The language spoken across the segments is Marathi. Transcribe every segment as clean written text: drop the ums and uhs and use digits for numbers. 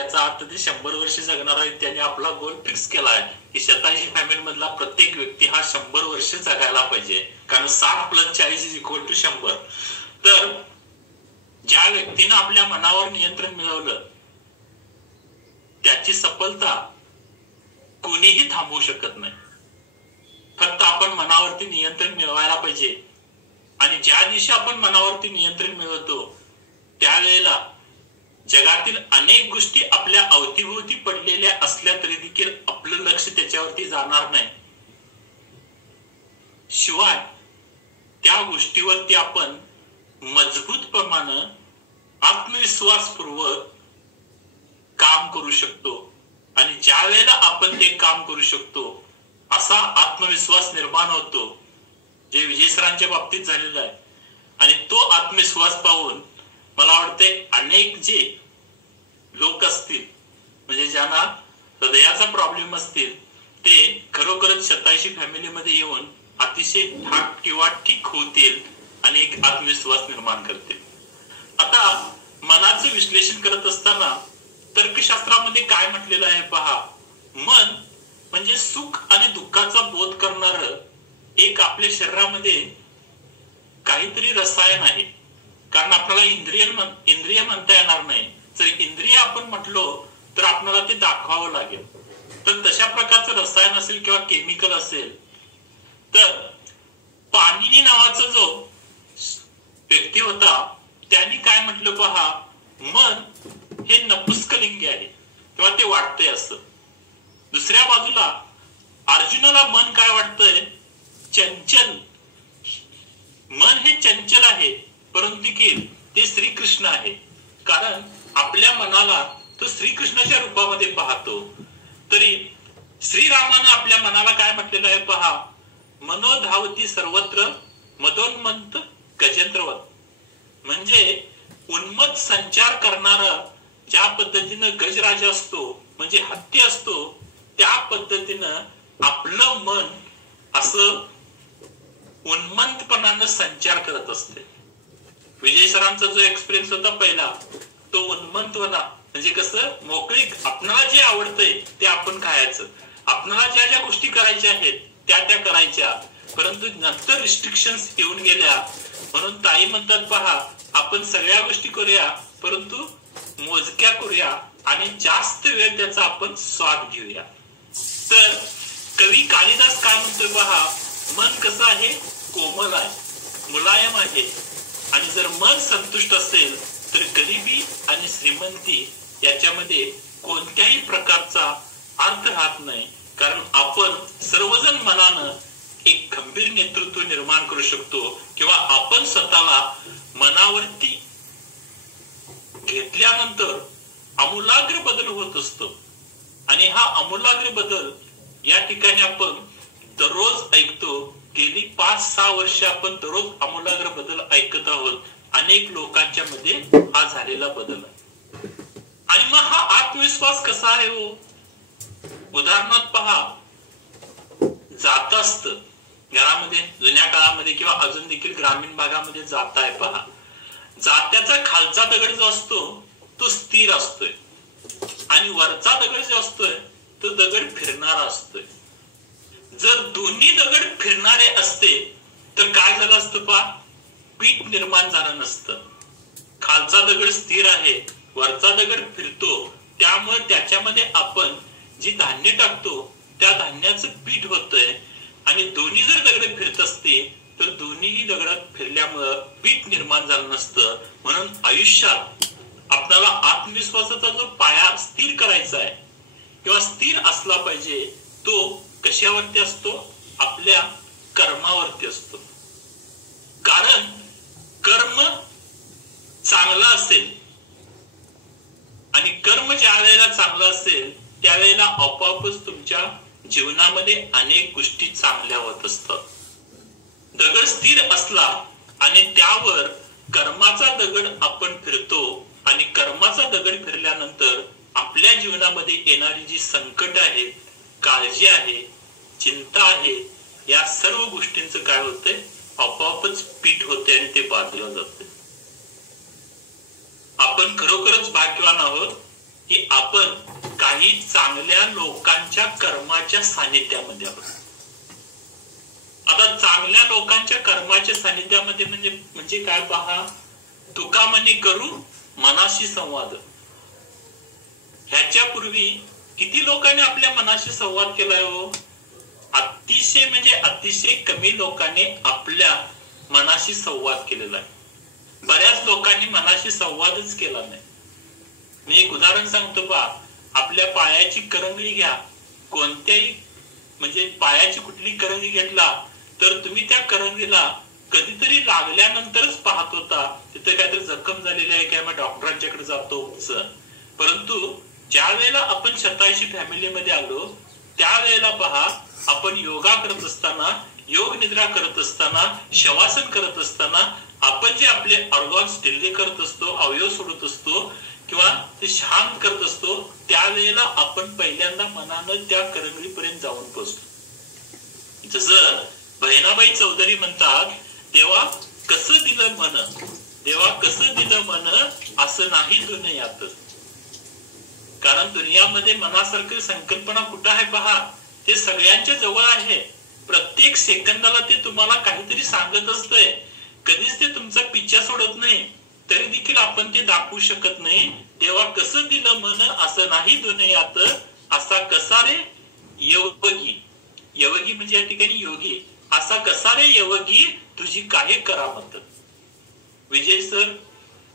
याचा अर्थ ते 100 वर्ष जगणार आहे. त्याने आपला गोल फिक्स केला आहे की 87 फॅमिली मधला प्रत्येक व्यक्ती हा 100 वर्ष जगायला पाहिजे, कारण 60 + 40 = 100. तर ज्या व्यक्तीनं आपल्या मनावर नियंत्रण मिळवलं त्याची सफलता कोणीही थांबवू शकत नाही. फक्त आपण मनावरती नियंत्रण मिळवायला पाहिजे. आणि ज्या दिवशी आपण मनावरती नियंत्रण मिळवतो त्यावेळेला जगातील अनेक गोष्टी आपल्या अवतीभोवती पडलेल्या असल्या तरी देखील आपलं लक्ष त्याच्यावरती जाणार नाही. शिवाय त्या गोष्टीवरती आपण मजबूतपणे आत्मविश्वासपूर्वक काम करू शकतो. आणि ज्या वेळेला आपण ते काम करू शकतो असा आत्मविश्वास निर्माण होतो जे विजय सरांच्या बाबतीत झालेला आहे. आणि तो आत्मविश्वास पाहून मला वाटते अनेक जे लोक असतील म्हणजे ज्यांना हृदयाचा प्रॉब्लेम असतील ते खरोखरच 87 फॅमिलीमध्ये येऊन अतिशय ठाक किंवा ठीक होतील आणि एक आत्मविश्वास निर्माण करतील. आता मनाचं विश्लेषण करत असताना तर्कशास्त्रामध्ये काय म्हटलेलं आहे पहा. मन म्हणजे सुख आणि दुःखाचा बोध करणार एक आपल्या शरीरामध्ये काहीतरी रसायन आहे. कारण आपल्याला इंद्रिय म्हणता येणार नाही. जर इंद्रिय आपण म्हटलो तर आपल्याला ते दाखवावं लागेल. तर तशा प्रकारचं रसायन असेल किंवा केमिकल असेल. तर पाणिनी नावाचा जो व्यक्ती होता त्यांनी काय म्हटलं पहा, मन हे नपुंसकलिंगी आहे किंवा ते वाटतंय असं. दुसऱ्या बाजूला अर्जुनाला मन काय वाटतंय, चंचल. मन हे चंचल आहे परंतु की ते श्रीकृष्ण आहे. कारण आपल्या मनाला तो श्रीकृष्णाच्या रूपामध्ये पाहतो. तरी श्रीरामानं आपल्या मनाला काय म्हटलेलं आहे पहा, मनोधावती सर्वत्र मदोन्मत्त गजेंद्रवत. म्हणजे उन्मत्त संचार करणारा ज्या पद्धतीनं गजराज असतो म्हणजे हत्ती असतो त्या पद्धतीनं आपलं मन असं उन्मत्तपणानं संचार करत असते. विजय सरांचा जो एक्सपिरियन्स होता पहिला तो उन्मत्तपणा म्हणजे कसं मोकळीक, आपल्याला जे आवडतंय ते आपण खायचं, आपल्याला ज्या ज्या गोष्टी करायच्या आहेत त्या करायच्या. परंतु नंतर रिस्ट्रिक्शन्स येऊन गेल्या म्हणून ताई म्हणतात पहा, आपण सगळ्या गोष्टी करूया परंतु मोजक्या करूया आणि जास्त वेळ त्याचा आपण स्वाद घेऊया. तर कवी कालिदास काय म्हणतोय पहा, मन कसं आहे, कोमल आहे, मुलायम आहे. आणि जर मन संतुष्ट असेल तर गरिबी आणि श्रीमंती याच्यामध्ये कोणत्याही प्रकारचा अर्थ राहत नाही. कारण आपण सर्वजण मनानं एक खंबीर नेतृत्व निर्माण करू शकतो किंवा आपण स्वतःला मनावरती घेतल्यानंतर आमूलाग्र बदल होत असतो. आणि हा आमूलाग्र बदल या ठिकाणी आपण दररोज ऐकतो. गेली 5-6 वर्ष आपण दररोज आमूलाग्र बदल ऐकत आहोत. अनेक लोकांच्या मध्ये हा झालेला बदल आहे. आणि मग हा आत्मविश्वास कसा आहे हो, उदाहरणार्थ पहा, जात असत घरामध्ये जुन्या काळामध्ये किंवा अजून देखील ग्रामीण भागामध्ये जात आहे पहा. जात्याचा खालचा दगड जो असतो तो स्थिर असतोय आणि वरचा दगड जो असतोय तो दगड फिरणारा असतोय. जर दोन्ही दगड फिरणारे असते तर काय झालं असतं पहा, पीठ निर्माण झालं नसतं. खालचा दगड स्थिर आहे, वरचा दगड फिरतो, त्यामुळे त्याच्यामध्ये आपण जी धान्य टाकतो त्या धान्याचं पीठ होतंय. आणि दोन्ही जर दगड फिरत असते तर दोन्हीही दगडात फिरल्यामुळं पीठ निर्माण झालं नसतं. म्हणून आयुष्यात आपल्याला आत्मविश्वासाचा जो पाया स्थिर करायचा आहे किंवा स्थिर असला पाहिजे तो कशावरती असतो, आपल्या कर्मावरती असतो. कारण कर्म चांगलं असेल आणि कर्म ज्या वेळेला चांगलं असेल त्यावेळेला आपोआपच तुमच्या जीवनामध्ये अनेक गोष्टी चांगल्या होत असतात. दगड स्थिर असला आणि त्यावर कर्माचा दगड आपण फिरतो आणि कर्माचा दगड फिरल्यानंतर आपल्या जीवनामध्ये येणारी जी संकट आहे, काळजी आहे, चिंता आहे, या सर्व गोष्टींचं काय होतंय, आपोआपच पीठ होते आणि ते बाजूला जाते. आपण खरोखरच भाग्यवान आहोत की आपण काही चांगल्या लोकांच्या कर्माच्या सानिध्यामध्ये आहोत. आता चांगल्या लोकांच्या कर्माच्या सानिध्यामध्ये म्हणजे काय पहा, तुका म्हणे करू मनाशी संवाद. ह्याच्या पूर्वी किती लोकांनी आपल्या मनाशी संवाद केलाय हो? अतिशय म्हणजे अतिशय कमी लोकांनी आपल्या मनाशी संवाद केलेला आहे. बऱ्याच लोकांनी मनाशी संवादच केला नाही. मी एक उदाहरण सांगतो पहा, आपल्या पायाची करंगळी घ्या, कोणत्याही म्हणजे पायाची कुठली करंगळी घेतला तर तुम्ही त्या करंगळीला कधीतरी लागल्यानंतरच पाहत होता तिथे काहीतरी जखम झालेली आहे किंवा डॉक्टरांच्याकडे जातो. परंतु ज्या वेळेला आपण शतायुषी फॅमिलीमध्ये आलो त्यावेळेला पहा, आपण योगा करत असताना, योग निद्रा करत असताना, शवासन करत असताना आपण जे आपले ऑर्गन्स ढिल्ले करत असतो, अवयव सोडत असतो किंवा ते शांत करत असतो, त्यावेळेला आपण पहिल्यांदा मनानं त्या करंगळीपर्यंत जाऊन पोहोचतो. जसं बहिणाबाई चौधरी म्हणतात, देवा कसं दिलं मन, देवा कसं दिलं मन, असं नाही दुनियात. कारण दुनियामध्ये मनासारखी संकल्पना कुठं आहे पहा, ते सगळ्यांच्या जवळ आहे. प्रत्येक सेकंदाला ते तुम्हाला काहीतरी सांगत असतंय. कधीच ते तुमचा पिच्छा सोडत नाही, तरी देखील आपण ते दाखवू शकत नाही. तेव्हा कसं दिलं मन, असं नाही दुनियात, असा कसा रे योगी. योगी म्हणजे या ठिकाणी योगी. असा कसा रे योगी, तुझी काय करामत. विजय सर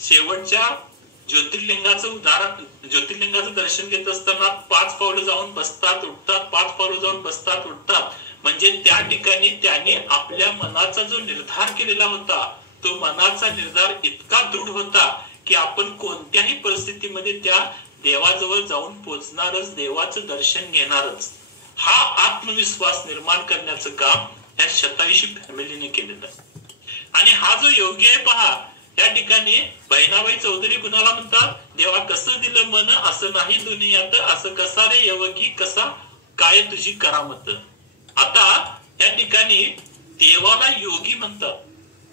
शेवटच्या ज्योतिर्लिंगाचं उदाहरण, ज्योतिर्लिंगाचं दर्शन घेत असताना 5 पावलं जाऊन बसतात उठतात, 5 पावलं जाऊन बसतात उठतात. म्हणजे त्या ठिकाणी त्याने आपल्या मनाचा जो निर्धार केलेला होता, तो मनाचा निर्धार इतका दृढ होता की आपण कोणत्याही परिस्थितीमध्ये त्या देवाजवळ जाऊन पोहोचणारच, देवाचं दर्शन घेणारच. हा आत्मविश्वास निर्माण करण्याचं काम या शतायुषी फॅमिलीने केलेलं आहे. आणि हा जो योगी आहे पहा, या ठिकाणी बहिणाबाई चौधरी कुणाला म्हणतात, देवा कसं दिलं मन, असं नाही दुनियात, असं कसा रे योगी, कसा काय तुझी करामत. आता या ठिकाणी देवाला योगी म्हणतात.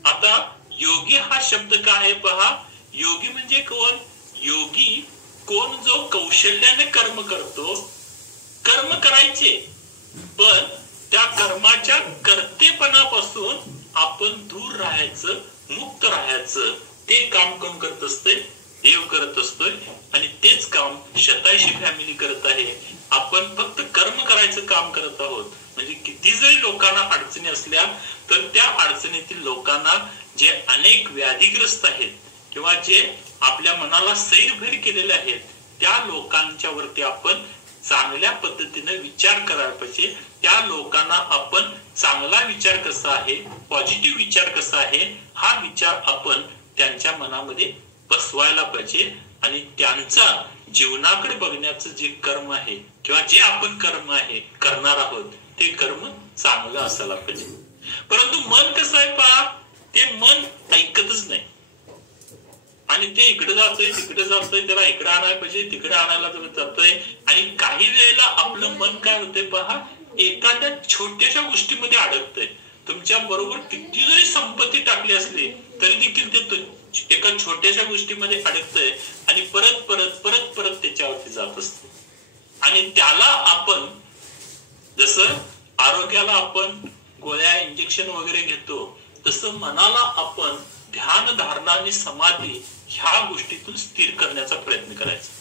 आता योगी हा शब्द काय आहे पहा, योगी म्हणजे कोण? योगी कोण जो कौशल्याने कर्म करतो. कर्म करायचे, पण त्या कर्माच्या कर्तेपणापासून आपण दूर राहायचं, मुक्त राहायचं. ते काम कोण करत असते? देव करत असतोय. आणि तेच काम शतायुषी फॅमिली करत आहे. आपण फक्त कर्म करायचं काम करत आहोत. म्हणजे किती जरी लोकांना अडचणी असल्या तर त्या अडचणीतील लोकांना, जे अनेक व्याधीग्रस्त आहेत किंवा जे आपल्या मनाला सैरभैर केलेले आहेत, त्या लोकांच्या वरती आपण चांगल्या पद्धतीने विचार करायला पाहिजे. त्या लोकांना आपण चांगला विचार कसा आहे, पॉझिटिव्ह विचार कसा आहे, हा विचार आपण त्यांच्या मनामध्ये बसवायला पाहिजे. आणि त्यांचा जीवनाकडे बघण्याचं जे कर्म आहे किंवा जे आपण कर्म आहे करणार आहोत, ते कर्म चांगलं असायला पाहिजे. परंतु मन कसं आहे पहा, ते मन ऐकतच नाही. आणि ते इकडे जातोय, तिकडे जातोय, त्याला इकडे आणायला पाहिजे, तिकडे आणायला जातोय. आणि काही वेळेला आपलं मन काय होतंय पहा, एखाद्या छोट्याशा गोष्टीमध्ये अडकतंय. तुमच्या बरोबर किती जरी संपत्ती टाकली असली तरी देखील ते एका छोट्याशा गोष्टीमध्ये अडकतंय आणि परत परत परत परत त्याच्यावरती जात असते. आणि त्याला आपण, जसं आरोग्याला आपण गोळ्या इंजेक्शन वगैरे घेतो, तसं मनाला आपण ध्यान, धारणा आणि समाधी ह्या गोष्टीतून स्थिर करण्याचा प्रयत्न करायचा.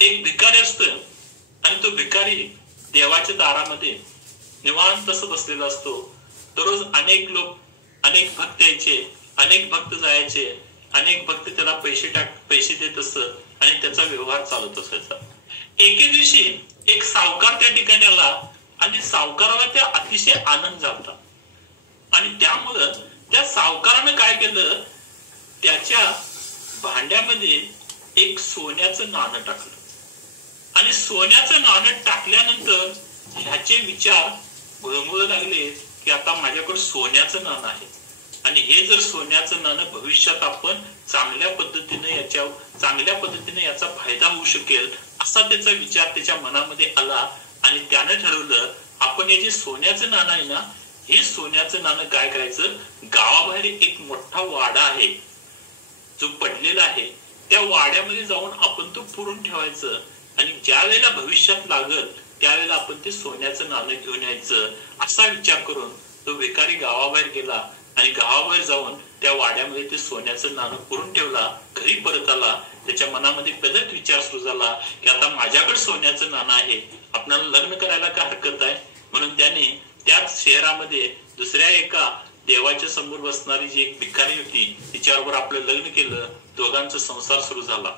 एक भिकारी असतो आणि तो भिकारी देवाच्या दारामध्ये निवांत असं बसलेला असतो. दररोज अनेक लोक, अनेक भक्त यायचे, अनेक भक्त जायचे, अनेक भक्त त्याला पैसे देत असत आणि त्याचा व्यवहार चालत असायचा. एके दिवशी एक सावकार त्या ठिकाणी आला आणि सावकाराला त्या अतिशय आनंद झाला. आणि त्यामुळं त्या सावकारानं काय केलं, त्याच्या भांड्यामध्ये एक सोन्याचं नाणं टाकलं. आणि सोन्याचं नाणं टाकल्यानंतर ह्याचे विचार घुळमुळू लागले की आता माझ्याकडे सोन्याचं नाणं आहे आणि हे जर सोन्याचं नाणं भविष्यात आपण चांगल्या पद्धतीने याचा फायदा होऊ शकेल, असा त्याचा विचार त्याच्या मनामध्ये आला. आणि त्याने ठरवलं, आपण हे जे सोन्याचं नाणं आहे ना, हे सोन्याचं नाणं काय करायचं, गावाबाहेर एक मोठा वाडा आहे जो पडलेला आहे, त्या वाड्यामध्ये जाऊन आपण तो पुरून ठेवायचं आणि ज्या वेळेला भविष्यात लागल त्यावेळेला आपण ते सोन्याचं नाणं घेऊन यायचं, असा विचार करून तो भिकारी गावाबाहेर गेला आणि गावाबाहेर जाऊन त्या वाड्यामध्ये ते सोन्याचं नाणं पुरून ठेवला. घरी परत आला, त्याच्या मनामध्ये परत विचार सुरू झाला की आता माझ्याकडे सोन्याचं नाणं आहे, आपल्याला लग्न करायला काय हरकत आहे. म्हणून त्याने त्याच शहरामध्ये दुसऱ्या एका देवाच्या समोर बसणारी जी एक भिकारी होती तिच्याबरोबर आपलं लग्न केलं. दोघांचा संसार सुरू झाला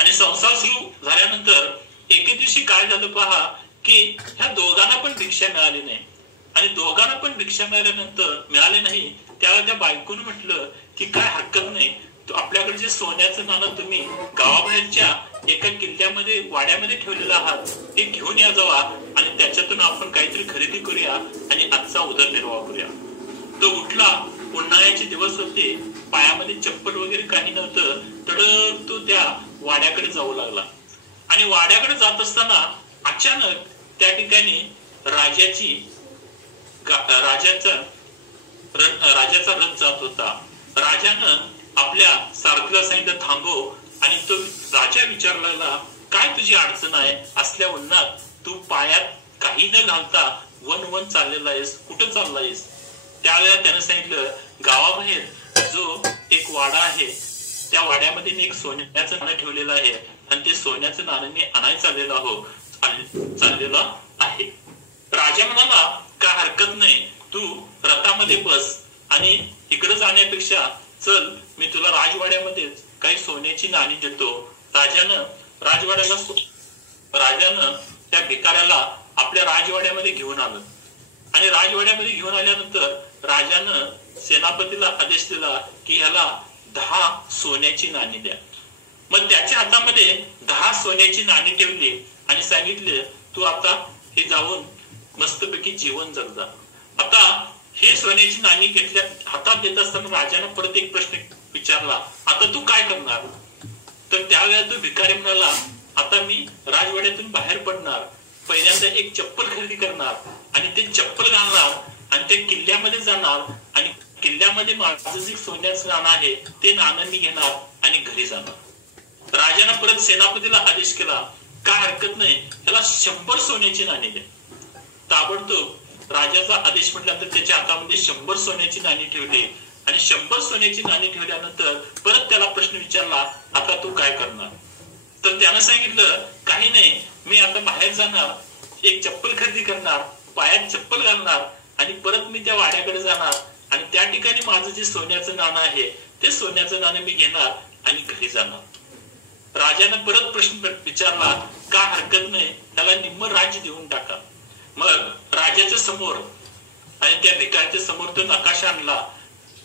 आणि संसार सुरू झाल्यानंतर एके दिवशी काय झालं पहा की ह्या दोघांना पण भिक्षा मिळाली नाही आणि दोघांना पण भिक्षा मिळाले नाही. त्यावेळेला त्या बायकोनं म्हटलं की काय हरकत नाही, आपल्याकडे जे सोन्याचं नाणं तुम्ही गावाबाहेरच्या एका किल्ल्यामध्ये वाड्यामध्ये ठेवलेलं आहात ते घेऊन या जावा आणि त्याच्यातून आपण काहीतरी खरेदी करूया आणि आजचा उदरनिर्वाह करूया. तो उठला, उन्हाळ्याचे दिवस होते, पायामध्ये चप्पल वगैरे काही नव्हतं, तर तो त्या वाड्याकडे जाऊ लागला आणि वाड्याकडे जात असताना अचानक त्या ठिकाणी राजाचा रथ जात होता. राजानं आपल्या सारथीला सांगितलं थांबव आणि तो राजा विचारला काय तुझी अडचण आहे, असल्या उन्हात तू पायात काही न घालता वन चाललेला आहेस, कुठं चालला आहेस. त्यावेळेला त्यानं सांगितलं गावाबाहेर जो एक वाडा आहे त्या वाड्यामध्ये मी एक सोन्याचं नाणं ठेवलेलं आहे आणि ते सोन्याचं नाणं मी आणायला चाललेला आहे. राजा म्हणाला काय हरकत नाही, तू रथामध्ये बस आणि इकडे जाण्यापेक्षा चल मी तुला राजवाड्यामध्ये काही सोन्याची नाणी देतो. राजानं त्या भिकाऱ्याला आपल्या राजवाड्यामध्ये घेऊन आलं आणि राजवाड्यामध्ये घेऊन आल्यानंतर राजानं सेनापतीला आदेश दिला की ह्याला 10 सोन्याची नाणी द्या. मग त्याच्या हातामध्ये 10 सोन्याची नाणी ठेवली आणि सांगितले तू आता हे जाऊन मस्तपैकी जीवन जगजा. आता हे सोन्याची नाणी घेतल्या हातात देत असताना राजाने परत एक प्रश्न विचारला, आता तू काय करणार. तर त्यावेळेला तो भिकारी म्हणाला आता मी राजवाड्यातून बाहेर पडणार, पहिल्यांदा एक चप्पल खरेदी करणार आणि ते चप्पल घालणार आणि त्या किल्ल्यामध्ये जाणार आणि किल्ल्यामध्ये माझं जे सोन्याचं नाणं आहे ते नाणं मी घेणार आणि घरी जाणार. राजाने परत सेनापतीला आदेश केला काय हरकत नाही, त्याला 100 सोन्याची नाणी द्या. ताबडतोब राजाचा आदेश म्हटल्यानंतर त्याच्या हातामध्ये 100 सोन्याची नाणी ठेवली आणि 100 सोन्याची नाणी ठेवल्यानंतर परत त्याला प्रश्न विचारला आता तू काय करणार. तर त्यानं सांगितलं काही नाही, मी आता बाहेर जाणार, एक चप्पल खरेदी करणार, पायात चप्पल घालणार आणि परत मी त्या वाड्याकडे जाणार आणि त्या ठिकाणी माझं जे सोन्याचं नाणं आहे ते सोन्याचं नाणं मी घेणार आणि घरी जाणार. राजाने परत प्रश्न विचारला का हरकत नाही, त्याला निम्म राज्य देऊन टाका. मग राजाच्या समोर आणि त्या भिकाऱ्याच्या समोर तो नकाशा आणला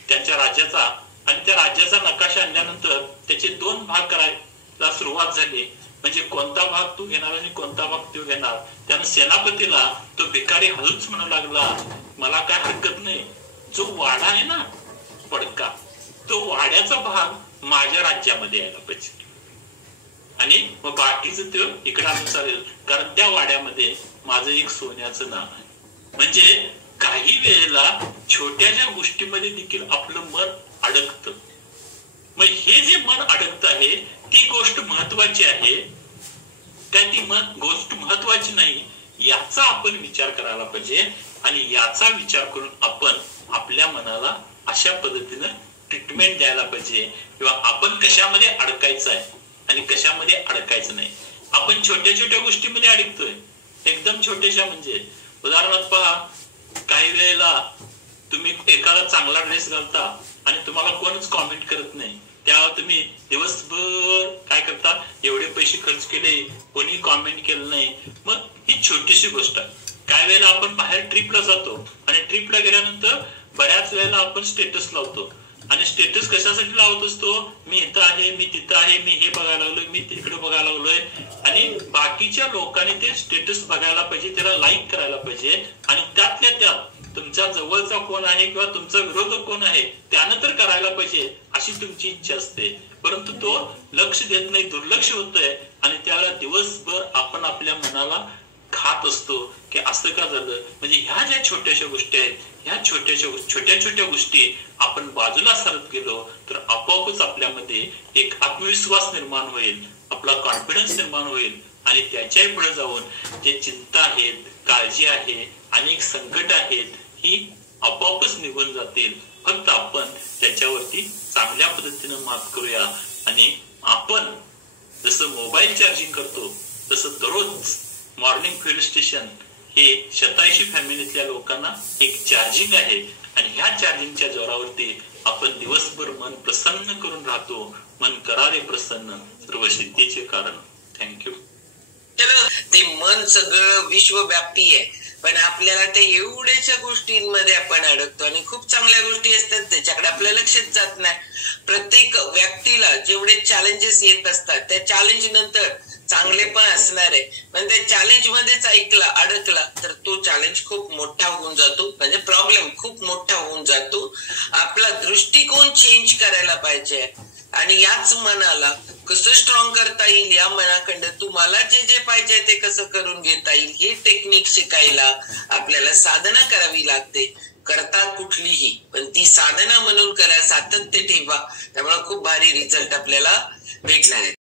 त्यांच्या राज्याचा आणि त्या राज्याचा नकाशा आणल्यानंतर त्याचे 2 भाग करायला सुरुवात झाली. म्हणजे कोणता भाग तू घेणार आणि कोणता भाग तू घेणार. त्यानं सेनापतीला तो भिकारी हळूच म्हणू लागला मला काय हरकत नाही, जो वाडा आहे ना पडका तो वाड्याचा भाग माझ्या राज्यामध्ये यायला पाहिजे आणि मग बाकीचं ते इकडे आणून चालेल, कारण त्या वाड्यामध्ये माझं एक सोन्याचं नाव आहे. म्हणजे काही वेळेला छोट्याशा गोष्टीमध्ये देखील आपलं मन अडकतं. मग हे जे मन अडकत आहे ती गोष्ट महत्वाची आहे का ती गोष्ट महत्वाची नाही याचा आपण विचार करायला पाहिजे आणि याचा विचार करून आपण आपल्या मनाला अशा पद्धतीनं ट्रीटमेंट द्यायला पाहिजे किंवा आपण कशामध्ये अडकायचं आहे आणि कशामध्ये अडकायचं नाही. आपण छोट्या छोट्या गोष्टीमध्ये अडकतोय, एकदम छोट्याशा. म्हणजे उदाहरणार्थ पहा, काही वेळेला तुम्ही एखादा चांगला ड्रेस घालता आणि तुम्हाला कोणच कॉमेंट करत नाही, त्यावर तुम्ही दिवसभर काय करता, एवढे पैसे खर्च केले कोणी कॉमेंट केलं नाही. मग ही छोटीशी गोष्ट आहे. काही वेळेला आपण बाहेर ट्रिपला जातो आणि ट्रिपला गेल्यानंतर बऱ्याच वेळेला आपण स्टेटस लावतो आणि स्टेटस कशासाठी लावत असतो, मी इथं आहे, मी तिथं आहे, मी हे बघायला लागलोय, मी तिकडे बघायला लागलोय आणि बाकीच्या लोकांनी ते स्टेटस बघायला पाहिजे, त्याला लाईक करायला पाहिजे आणि त्यातल्या त्यात तुमच्या जवळचा कोण आहे किंवा तुमचा विरोधक कोण आहे त्यानं तर करायला पाहिजे अशी तुमची इच्छा असते. परंतु तो लक्ष देत नाही, दुर्लक्ष होतंय आणि त्याला दिवसभर आपण आपल्या मनाला खात असतो की असं का झालं. म्हणजे ह्या ज्या छोट्याशा गोष्टी आहेत, ह्या छोट्या गोष्टी आपण बाजूला सरत गेलो तर आपोआपच आपल्यामध्ये एक आत्मविश्वास निर्माण होईल, आपला कॉन्फिडन्स निर्माण होईल आणि त्याच्याही पुढे जाऊन जे चिंता आहेत, काळजी आहे, अनेक संकट आहेत, ही आपोआपच निघून जातील. फक्त आपण त्याच्यावरती चांगल्या पद्धतीने मात करूया. आणि आपण जसं मोबाईल चार्जिंग करतो तसं दररोज मॉर्निंग फ्युएल स्टेशन हे 87 फॅमिलीतल्या लोकांना एक चार्जिंग आहे आणि ह्या चार्जिंगच्या जोरावरती आपण दिवसभर मन प्रसन्न करून राहतो. मन करारे प्रसन्न, सर्व सिद्धीचे कारण. थँक्यू. ते मन सगळं विश्वव्यापी आहे, पण आपल्याला ते एवढ्याच्या गोष्टींमध्ये आपण अडकतो आणि खूप चांगल्या गोष्टी असतात त्याच्याकडे आपलं लक्षच जात नाही. प्रत्येक व्यक्तीला जेवढे चॅलेंजेस येत असतात त्या चॅलेंज नंतर चांगले पण असणार आहे, पण त्या चॅलेंज मध्येच अडकला तर तो चॅलेंज खूप मोठा होऊन जातो, म्हणजे प्रॉब्लेम खूप मोठा होऊन जातो. आपला दृष्टिकोन चेंज करायला पाहिजे आणि याच मनाला कसं स्ट्रॉंग करता येईल, या मनाकडं तुम्हाला जे जे पाहिजे ते कसं करून घेता येईल ही टेक्निक शिकायला आपल्याला साधना करावी लागते. करता कुठलीही, पण ती साधना म्हणून करा, सातत्य ठेवा, त्यामुळे खूप भारी रिझल्ट आपल्याला भेटणार आहे.